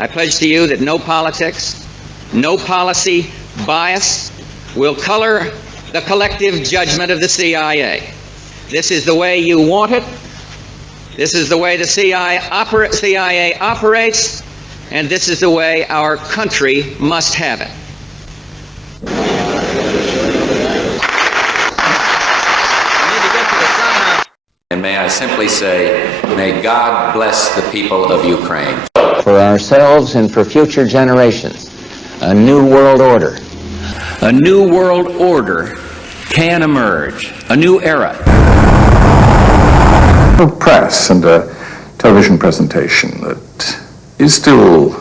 I pledge to you that no politics, no policy bias will color the collective judgment of the CIA. This is the way you want it. This is the way the CIA operates, and this is the way our country must have it. And may I simply say, may God bless the people of Ukraine. For ourselves and for future generations, a new world order. A new world order can emerge, a new era. A press and a television presentation that is still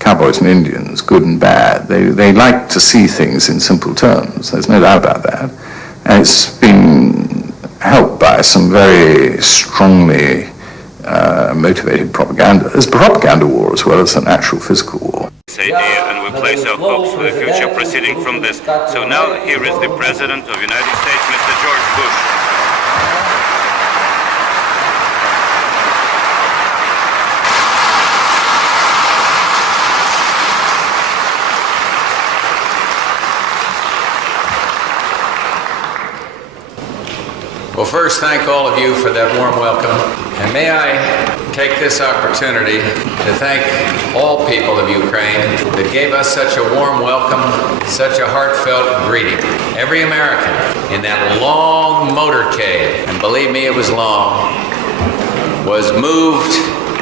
cowboys and Indians, good and bad. They like to see things in simple terms, there's no doubt about that. And it's been helped by some very strongly motivated propaganda. There's a propaganda war as well as an actual physical war. This idea, and we place our hopes for the future proceeding from this. So now here is the President of the United States, Mr. George Bush. Well, first, thank all of you for that warm welcome. And may I take this opportunity to thank all people of Ukraine that gave us such a warm welcome, such a heartfelt greeting. Every American in that long motorcade, and believe me, it was long, was moved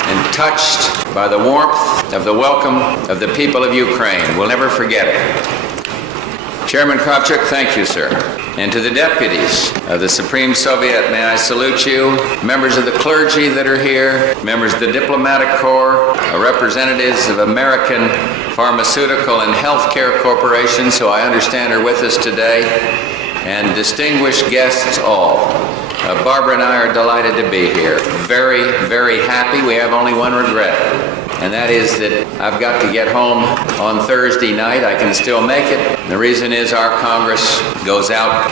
and touched by the warmth of the welcome of the people of Ukraine. We'll never forget it. Chairman Kravchuk, thank you, sir. And to the deputies of the Supreme Soviet, may I salute you, members of the clergy that are here, members of the diplomatic corps, representatives of American pharmaceutical and healthcare corporations, who I understand are with us today, and distinguished guests all. Barbara and I are delighted to be here. Very, very happy. We have only one regret, and that is that I've got to get home on Thursday night. I can still make it. The reason is our Congress goes out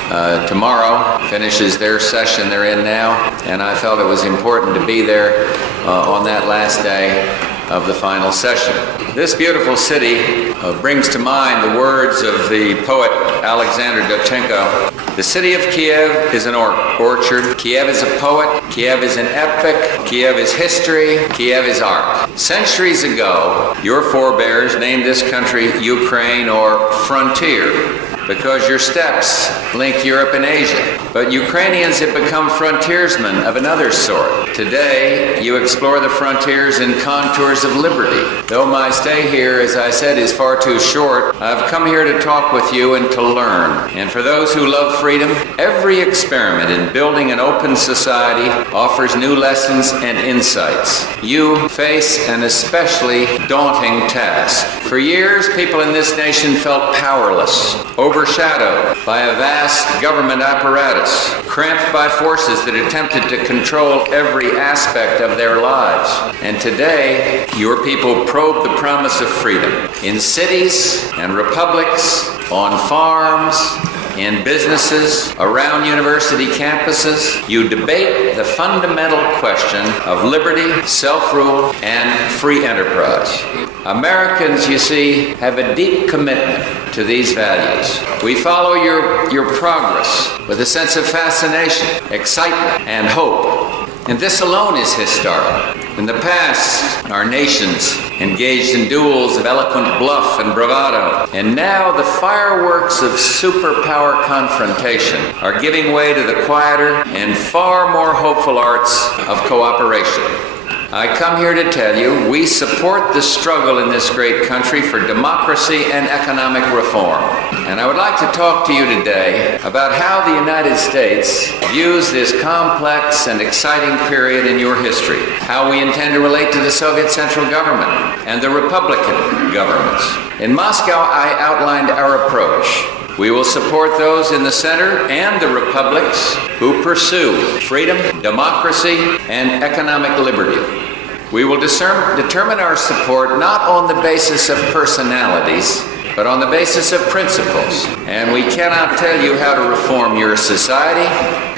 tomorrow, finishes their session they're in now, and I felt it was important to be there on that last day of the final session. This beautiful city brings to mind the words of the poet Alexander Dovchenko. The city of Kiev is an orchard. Kiev is a poet. Kiev is an epic. Kiev is history. Kiev is art. Centuries ago, your forebears named this country Ukraine, or frontier, because your steppes link Europe and Asia. But Ukrainians have become frontiersmen of another sort. Today, you explore the frontiers and contours of liberty. Though my stay here, as I said, is far too short, I've come here to talk with you and to learn. And for those who love freedom, every experiment in building an open society offers new lessons and insights. You face an especially daunting task. For years, people in this nation felt powerless, overshadowed by a vast government apparatus, cramped by forces that attempted to control every aspect of their lives. And today, your people probe the promise of freedom. In cities and republics, on farms, in businesses, around university campuses, you debate the fundamental question of liberty, self-rule, and free enterprise. Americans, you see, have a deep commitment to these values. We follow your progress with a sense of fascination, excitement, and hope. And this alone is historic. In the past, our nations engaged in duels of eloquent bluff and bravado. And now the fireworks of superpower confrontation are giving way to the quieter and far more hopeful arts of cooperation. I come here to tell you we support the struggle in this great country for democracy and economic reform. And I would like to talk to you today about how the United States views this complex and exciting period in your history, how we intend to relate to the Soviet Central Government and the Republican governments. In Moscow, I outlined our approach. We will support those in the center and the republics who pursue freedom, democracy, and economic liberty. We will determine our support not on the basis of personalities, but on the basis of principles. And we cannot tell you how to reform your society.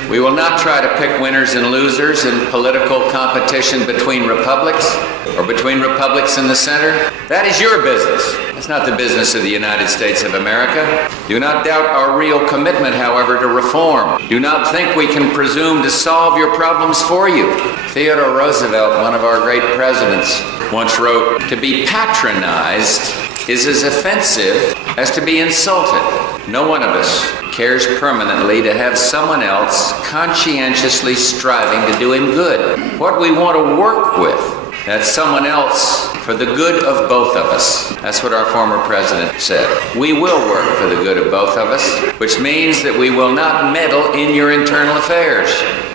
We will not try to pick winners and losers in political competition between republics or between republics in the center. That is your business. That's not the business of the United States of America. Do not doubt our real commitment, however, to reform. Do not think we can presume to solve your problems for you. Theodore Roosevelt, one of our great presidents, once wrote, "To be patronized is as offensive as to be insulted." No one of us cares permanently to have someone else conscientiously striving to do him good. What we want to work with, that's someone else for the good of both of us. That's what our former president said. We will work for the good of both of us, which means that we will not meddle in your internal affairs.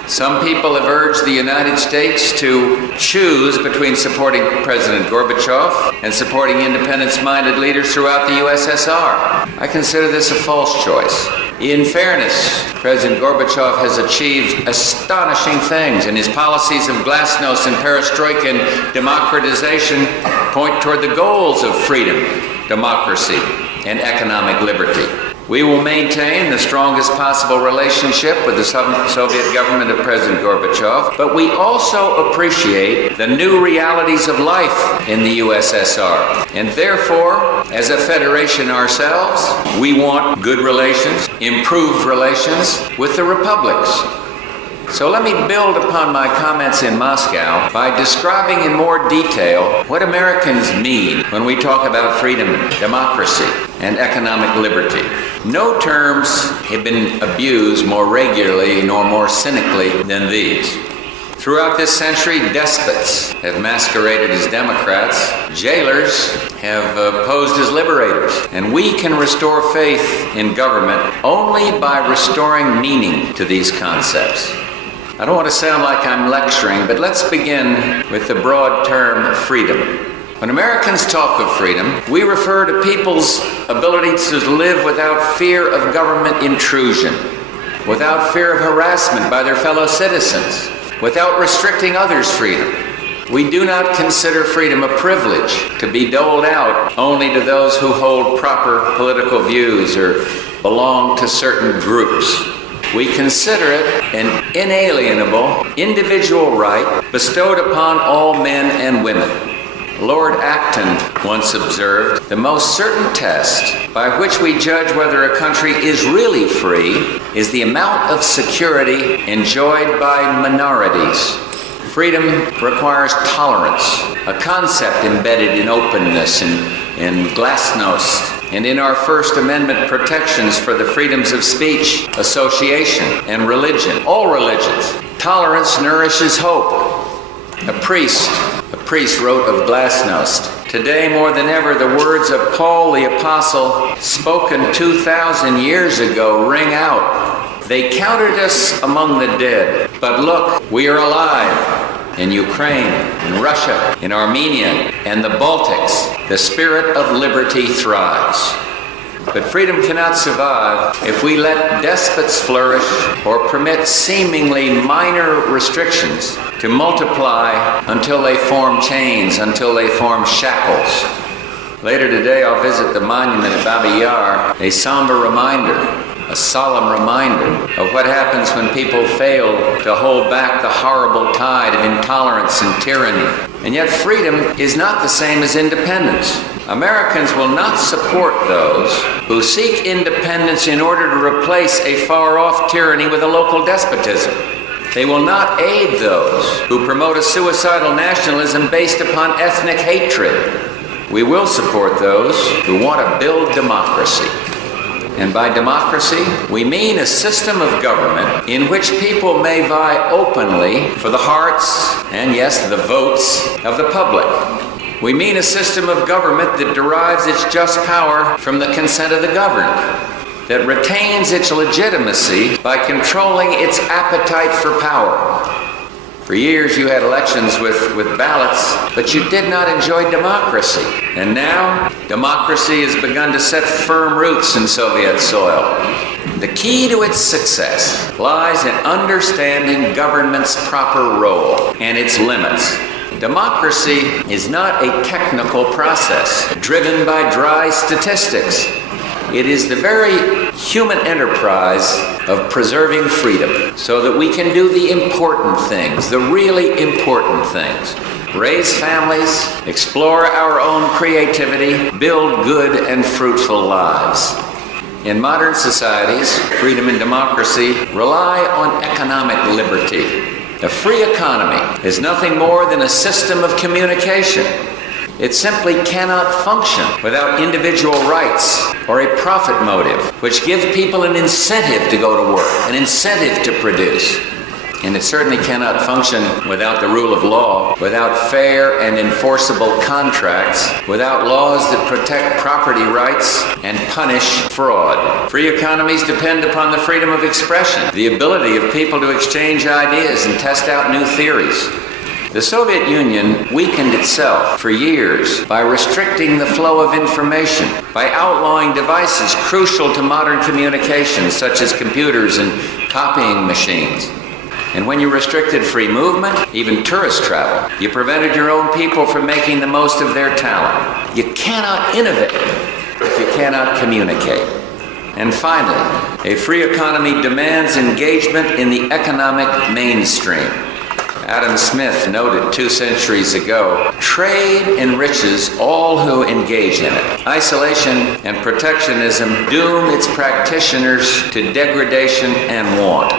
Some people have urged the United States to choose between supporting President Gorbachev and supporting independence-minded leaders throughout the USSR. I consider this a false choice. In fairness, President Gorbachev has achieved astonishing things, and his policies of glasnost and perestroika and democratization point toward the goals of freedom, democracy, and economic liberty. We will maintain the strongest possible relationship with the Soviet government of President Gorbachev, but we also appreciate the new realities of life in the USSR. And therefore, as a federation ourselves, we want good relations, improved relations with the republics. So let me build upon my comments in Moscow by describing in more detail what Americans mean when we talk about freedom, democracy, and economic liberty. No terms have been abused more regularly nor more cynically than these. Throughout this century, despots have masqueraded as democrats, jailers have posed as liberators, and we can restore faith in government only by restoring meaning to these concepts. I don't want to sound like I'm lecturing, but let's begin with the broad term freedom. When Americans talk of freedom, we refer to people's ability to live without fear of government intrusion, without fear of harassment by their fellow citizens, without restricting others' freedom. We do not consider freedom a privilege to be doled out only to those who hold proper political views or belong to certain groups. We consider it an inalienable individual right bestowed upon all men and women. Lord Acton once observed, "The most certain test by which we judge whether a country is really free is the amount of security enjoyed by minorities." Freedom requires tolerance, a concept embedded in openness and glasnost, and in our First Amendment protections for the freedoms of speech, association, and religion, all religions. Tolerance nourishes hope. A priest wrote of glasnost, "Today more than ever the words of Paul the Apostle, spoken 2,000 years ago, ring out. They counted us among the dead, but look, we are alive. In Ukraine, in Russia, in Armenia, and the Baltics, the spirit of liberty thrives." But freedom cannot survive if we let despots flourish or permit seemingly minor restrictions to multiply until they form chains, until they form shackles. Later today, I'll visit the monument at Babi Yar, a somber reminder, a solemn reminder of what happens when people fail to hold back the horrible tide of intolerance and tyranny. And yet freedom is not the same as independence. Americans will not support those who seek independence in order to replace a far-off tyranny with a local despotism. They will not aid those who promote a suicidal nationalism based upon ethnic hatred. We will support those who want to build democracy. And by democracy, we mean a system of government in which people may vie openly for the hearts and, yes, the votes of the public. We mean a system of government that derives its just power from the consent of the governed, that retains its legitimacy by controlling its appetite for power. For years you had elections with ballots, but you did not enjoy democracy. And now, democracy has begun to set firm roots in Soviet soil. The key to its success lies in understanding government's proper role and its limits. Democracy is not a technical process driven by dry statistics. It is the very human enterprise of preserving freedom so that we can do the important things, the really important things. Raise families, explore our own creativity, build good and fruitful lives. In modern societies, freedom and democracy rely on economic liberty. A free economy is nothing more than a system of communication. It simply cannot function without individual rights or a profit motive, which give people an incentive to go to work, an incentive to produce. And it certainly cannot function without the rule of law, without fair and enforceable contracts, without laws that protect property rights and punish fraud. Free economies depend upon the freedom of expression, the ability of people to exchange ideas and test out new theories. The Soviet Union weakened itself for years by restricting the flow of information, by outlawing devices crucial to modern communications, such as computers and copying machines. And when you restricted free movement, even tourist travel, you prevented your own people from making the most of their talent. You cannot innovate if you cannot communicate. And finally, a free economy demands engagement in the economic mainstream. Adam Smith noted 2 centuries ago, trade enriches all who engage in it. Isolation and protectionism doom its practitioners to degradation and want.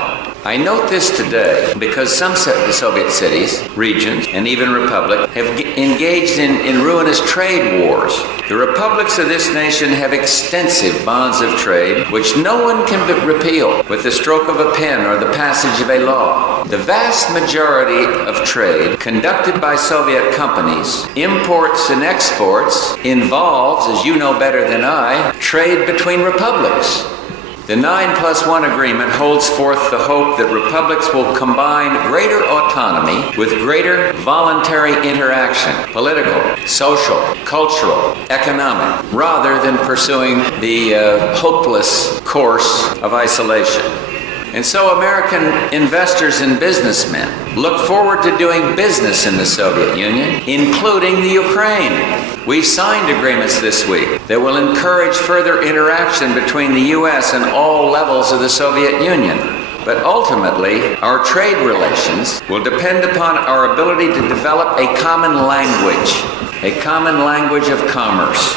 I note this today because some Soviet cities, regions, and even republics have engaged in ruinous trade wars. The republics of this nation have extensive bonds of trade which no one can repeal with the stroke of a pen or the passage of a law. The vast majority of trade conducted by Soviet companies, imports and exports, involves, as you know better than I, trade between republics. The 9+1 agreement holds forth the hope that republics will combine greater autonomy with greater voluntary interaction, political, social, cultural, economic, rather than pursuing the hopeless course of isolation. And so American investors and businessmen look forward to doing business in the Soviet Union, including the Ukraine. We've signed agreements this week that will encourage further interaction between the U.S. and all levels of the Soviet Union. But ultimately, our trade relations will depend upon our ability to develop a common language of commerce.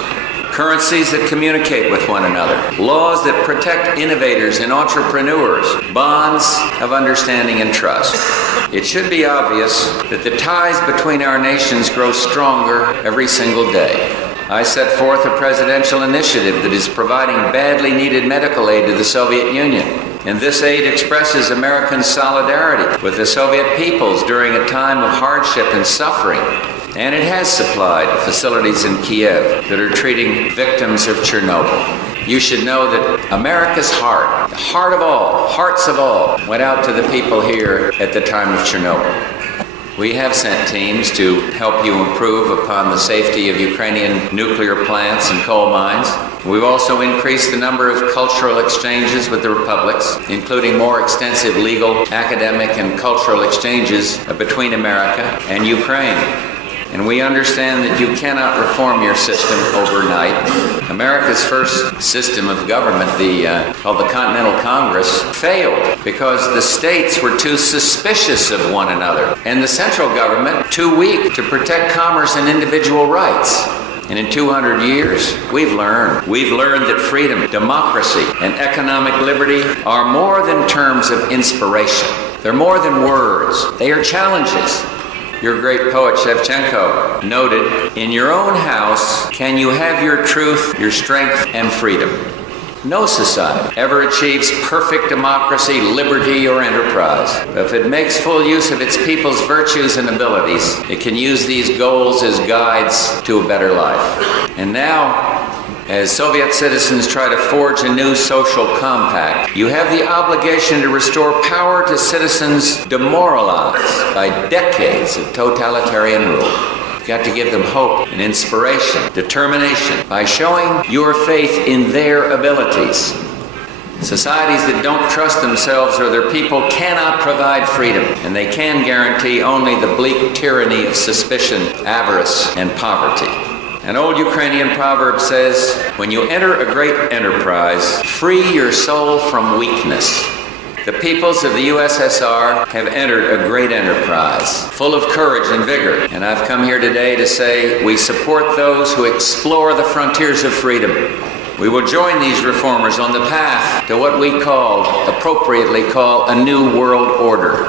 Currencies that communicate with one another, laws that protect innovators and entrepreneurs, bonds of understanding and trust. It should be obvious that the ties between our nations grow stronger every single day. I set forth a presidential initiative that is providing badly needed medical aid to the Soviet Union. And this aid expresses American solidarity with the Soviet peoples during a time of hardship and suffering. And it has supplied facilities in Kiev that are treating victims of Chernobyl. You should know that America's heart, the heart of all, hearts of all, went out to the people here at the time of Chernobyl. We have sent teams to help you improve upon the safety of Ukrainian nuclear plants and coal mines. We've also increased the number of cultural exchanges with the republics, including more extensive legal, academic, and cultural exchanges between America and Ukraine. And we understand that you cannot reform your system overnight. America's first system of government, called the Continental Congress, failed because the states were too suspicious of one another, and the central government too weak to protect commerce and individual rights. And in 200 years, we've learned that freedom, democracy, and economic liberty are more than terms of inspiration. They're more than words. They are challenges. Your great poet Shevchenko noted, "In your own house can you have your truth, your strength, and freedom." No society ever achieves perfect democracy, liberty, or enterprise. But if it makes full use of its people's virtues and abilities, it can use these goals as guides to a better life. And now, as Soviet citizens try to forge a new social compact, you have the obligation to restore power to citizens demoralized by decades of totalitarian rule. You've got to give them hope and inspiration, determination, by showing your faith in their abilities. Societies that don't trust themselves or their people cannot provide freedom, and they can guarantee only the bleak tyranny of suspicion, avarice, and poverty. An old Ukrainian proverb says, "When you enter a great enterprise, free your soul from weakness." The peoples of the USSR have entered a great enterprise, full of courage and vigor, and I've come here today to say we support those who explore the frontiers of freedom. We will join these reformers on the path to what we appropriately call a new world order.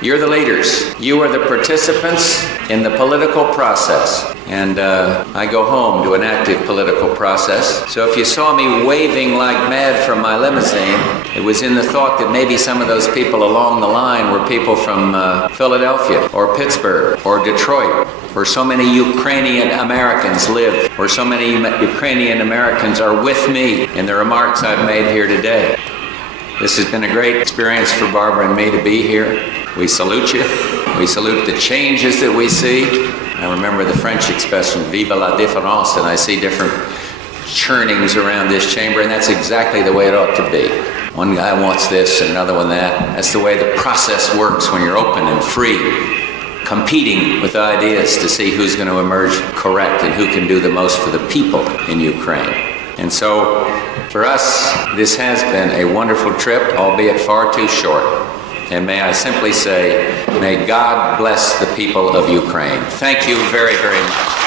You're the leaders. You are the participants in the political process. And I go home to an active political process. So if you saw me waving like mad from my limousine, it was in the thought that maybe some of those people along the line were people from Philadelphia or Pittsburgh or Detroit, where so many Ukrainian Americans live, where so many Ukrainian Americans are with me in the remarks I've made here today. This has been a great experience for Barbara and me to be here. We salute you. We salute the changes that we see. I remember the French expression, vive la différence, and I see different churnings around this chamber, and that's exactly the way it ought to be. One guy wants this and another one that. That's the way the process works when you're open and free, competing with ideas to see who's going to emerge correct and who can do the most for the people in Ukraine. And so, for us, this has been a wonderful trip, albeit far too short. And may I simply say, may God bless the people of Ukraine. Thank you very, very much.